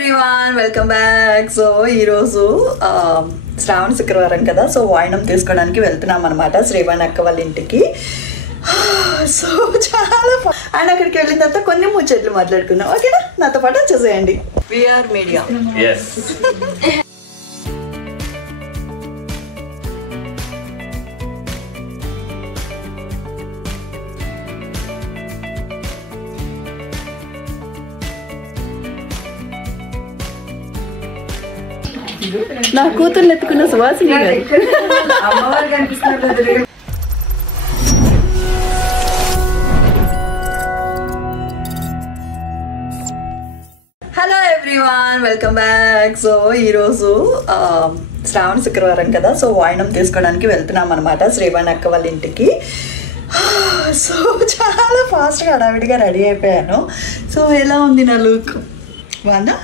Everyone welcome back. So ఈరోజు శ్రావణ శుక్రవారం కదా, సో వాయినం తీసుకోవడానికి వెళ్తున్నాం అనమాట శ్రీవాణి అక్క వాళ్ళ ఇంటికి. సో చాలా అండ్ అక్కడికి వెళ్ళిన తర్వాత కొన్ని ముచ్చట్లు మాట్లాడుకుందాం. ఓకేనా, నాతో పాటు వచ్చేసేయండి. VR media. నా కూతుర్ని ఎత్తుకున్న సువాసిని గారు అమ్మవారు కనిపిస్తున్నారు. Hello everyone welcome back. So ఈరోజు శ్రావణ శుక్రవారం కదా, సో వాయినం తీసుకోవడానికి వెళ్తున్నాం అనమాట శ్రీవాణి అక్క వాళ్ళ ఇంటికి. సో చాలా ఫాస్ట్గా హడావిడిగా రెడీ అయిపోయాను. సో ఎలా ఉంది నా లుక్? బాగుందా?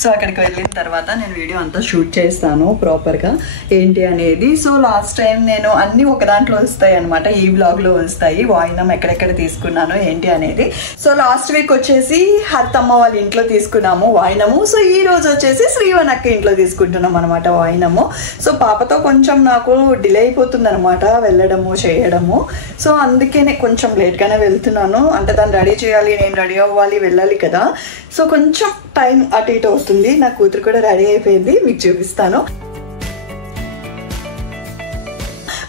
సో అక్కడికి వెళ్ళిన తర్వాత నేను వీడియో అంతా షూట్ చేస్తాను ప్రాపర్గా ఏంటి అనేది. సో లాస్ట్ టైం నేను అన్నీ ఒక దాంట్లో వస్తాయి అనమాట, ఈ బ్లాగ్లో వస్తాయి వాయినం ఎక్కడెక్కడ తీసుకున్నాను ఏంటి అనేది. సో లాస్ట్ వీక్ వచ్చేసి అత్తమ్మ వాళ్ళ ఇంట్లో తీసుకున్నాము వాయినము. సో ఈ రోజు వచ్చేసి శ్రీవాణి అక్క ఇంట్లో తీసుకుంటున్నాం అనమాట వాయినము. సో పాపతో కొంచెం నాకు డిలే అయిపోతుంది అనమాట వెళ్ళడము చేయడము. సో అందుకనే కొంచెం లేట్గానే వెళ్తున్నాను. అంటే దాన్ని రెడీ చేయాలి, నేను రెడీ అవ్వాలి, వెళ్ళాలి కదా. సో కొంచెం టైం అటు ఇటు వస్తుంది. నా కూతురు కూడా రెడీ అయిపోయింది, మీకు చూపిస్తాను.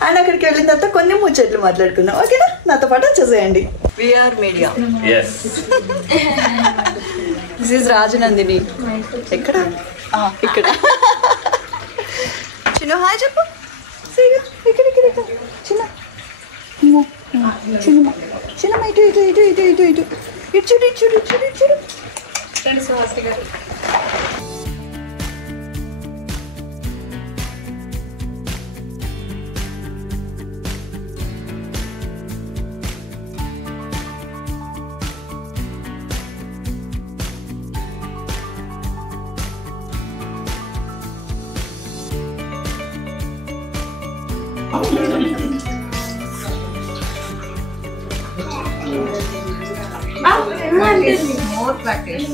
అండ్ అక్కడికి వెళ్ళిన తర్వాత కొన్ని ముచ్చట్లు మాట్లాడుకుందాం. ఓకేనా, నాతో పాటు వచ్చేసేయండి. VR media. This is Rajanandini. ఎక్కడ? ఇక్కడ. చిన్న హాయ్ చెప్పు. ఇక్కడ ఇక్కడ ఇక్కడ చిన్న చిన్న చిన్న ఇటు ఇటు ఇటు ఇటు ఇటు ఇటు ఇటు చూడు ఇటు చూడు ఇటు చూడు ఇటు చూడు. సుహాసిని గారు more practice.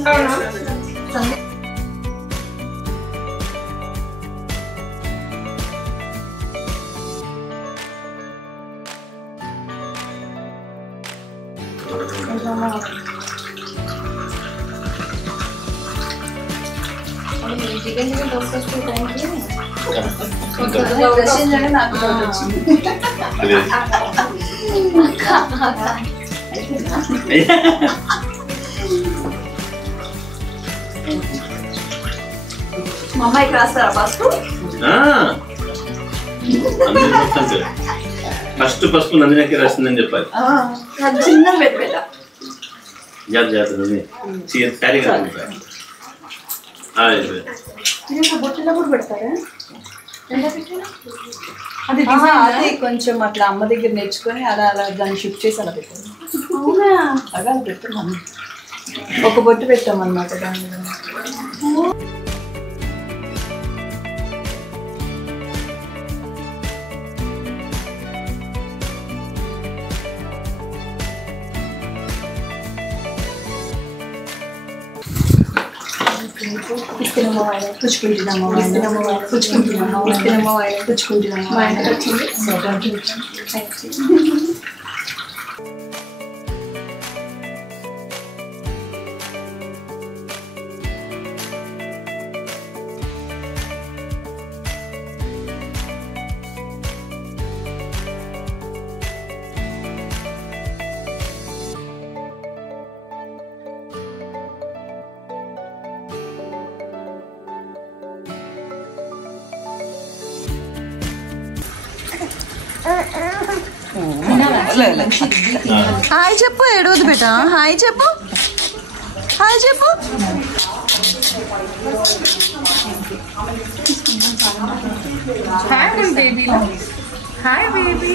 అమ్మాయికి రాస్తారా పసుపు? ఫస్ట్ పసుపు నందినకి రాస్తుందని చెప్పాలి. చిన్న పెట్ట బొట్టులో కూడా పెడతారా? అది కొంచెం అట్లా అమ్మ దగ్గర నేర్చుకొని అలా అలా దాన్ని షిఫ్ట్ చేసి అలా పెట్టాను. అవునా? అలా పెట్టాం, ఒక బొట్టు పెట్టామన్నమాట దాని మీద. హాయ్ చెప్పు, ఏడవద్దు బేట. హాయ్ చెప్పు, హాయ్ చెప్పు. Hi baby. Hi baby.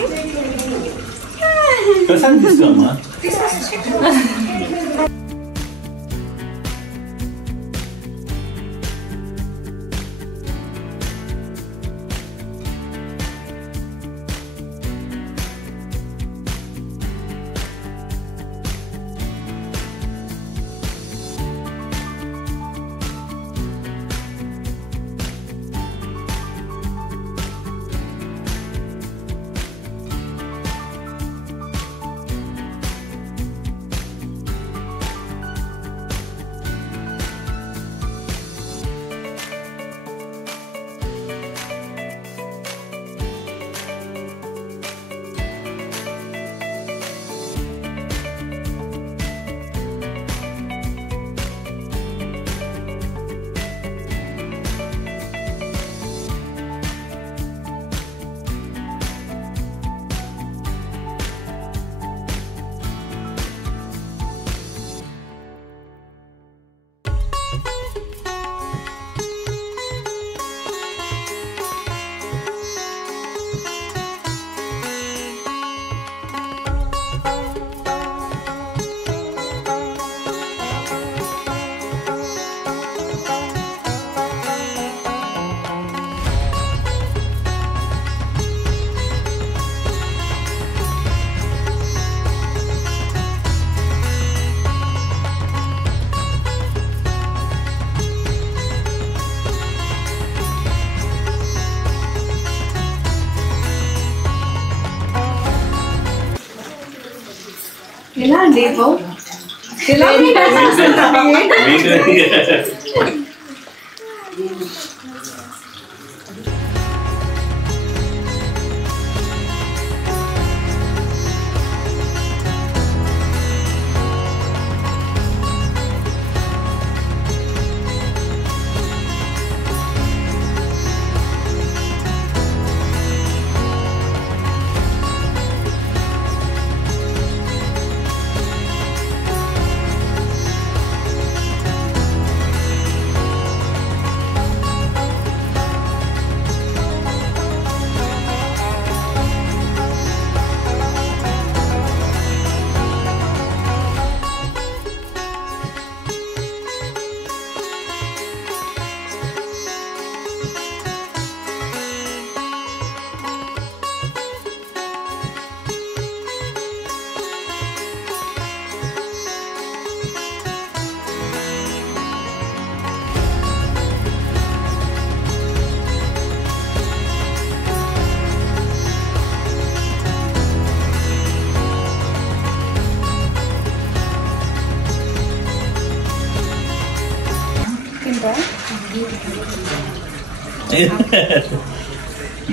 ఎలా అండి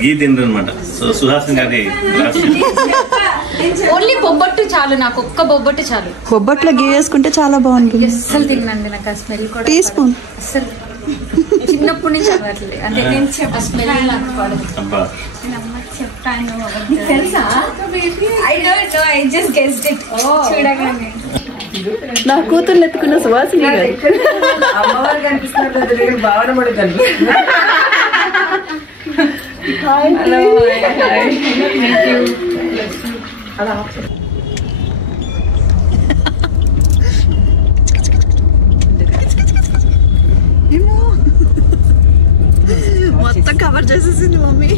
గీ తిందనమాట. సో సుహాసిని గారి ఓన్లీ బొబ్బట్టు చాలు, నాకు ఒక్క బొబ్బట్టు చాలు. బొబ్బట్లో గీ వేసుకుంటే చాలా బాగుంటుంది. అస్సలు తినండి, నాకు ఆ స్మెల్ కూడా టీ స్పూన్ అస్సలు చిన్నప్పటి నుంచి అలవాట్లేదు. అంటే ఆ స్మెల్ నాకు పడదు. చెప్పాను తెలుసా? చూడగానే నా కూతుర్ని ఎత్తుకున్న సువాసిని గారు అమ్మవారు కనిపిస్తున్నారు, భావన కూడా కనిపిస్తుంది. మొత్తం కవర్ చేసేసింది మమ్మీ.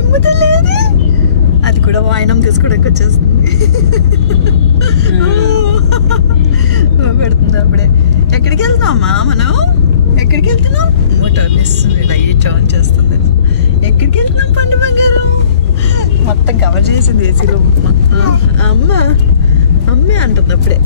ఇమ్ముతలేదు, అది కూడా వాయినం తీసుకోవడానికి వచ్చేస్తుంది. పెడుతుంది అప్పుడే. ఎక్కడికి వెళ్తున్నాం అమ్మా మనం? ఎక్కడికి వెళ్తున్నాం? టర్న్ ఇస్తుంది, లైట్ ఆన్ చేస్తుంది. ఎక్కడికి వెళ్తున్నాం పండు బంగారం? మొత్తం కవర్ చేసింది ఏసీలో. అమ్మ అమ్మే అంటుంది అప్పుడే.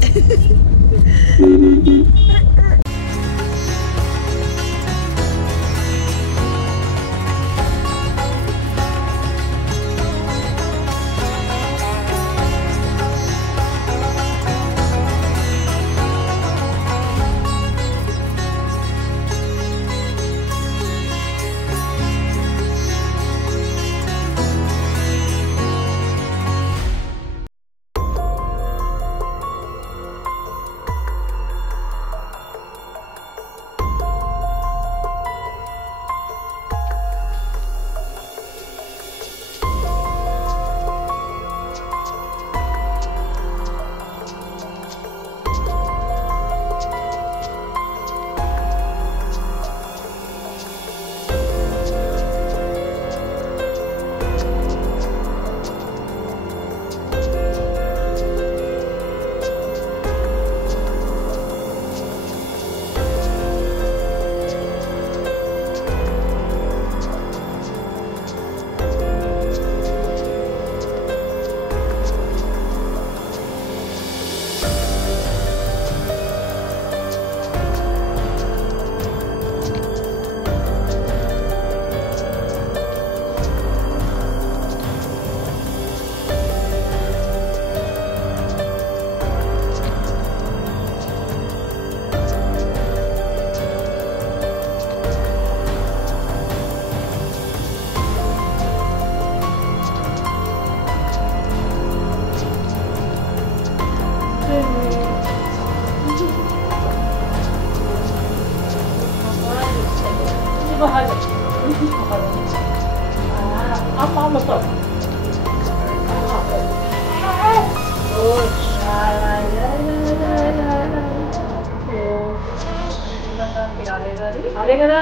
అదే కదా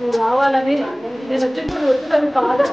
నువ్వు రావాలని నేను వచ్చినప్పుడు వచ్చేదాన్ని కాదు.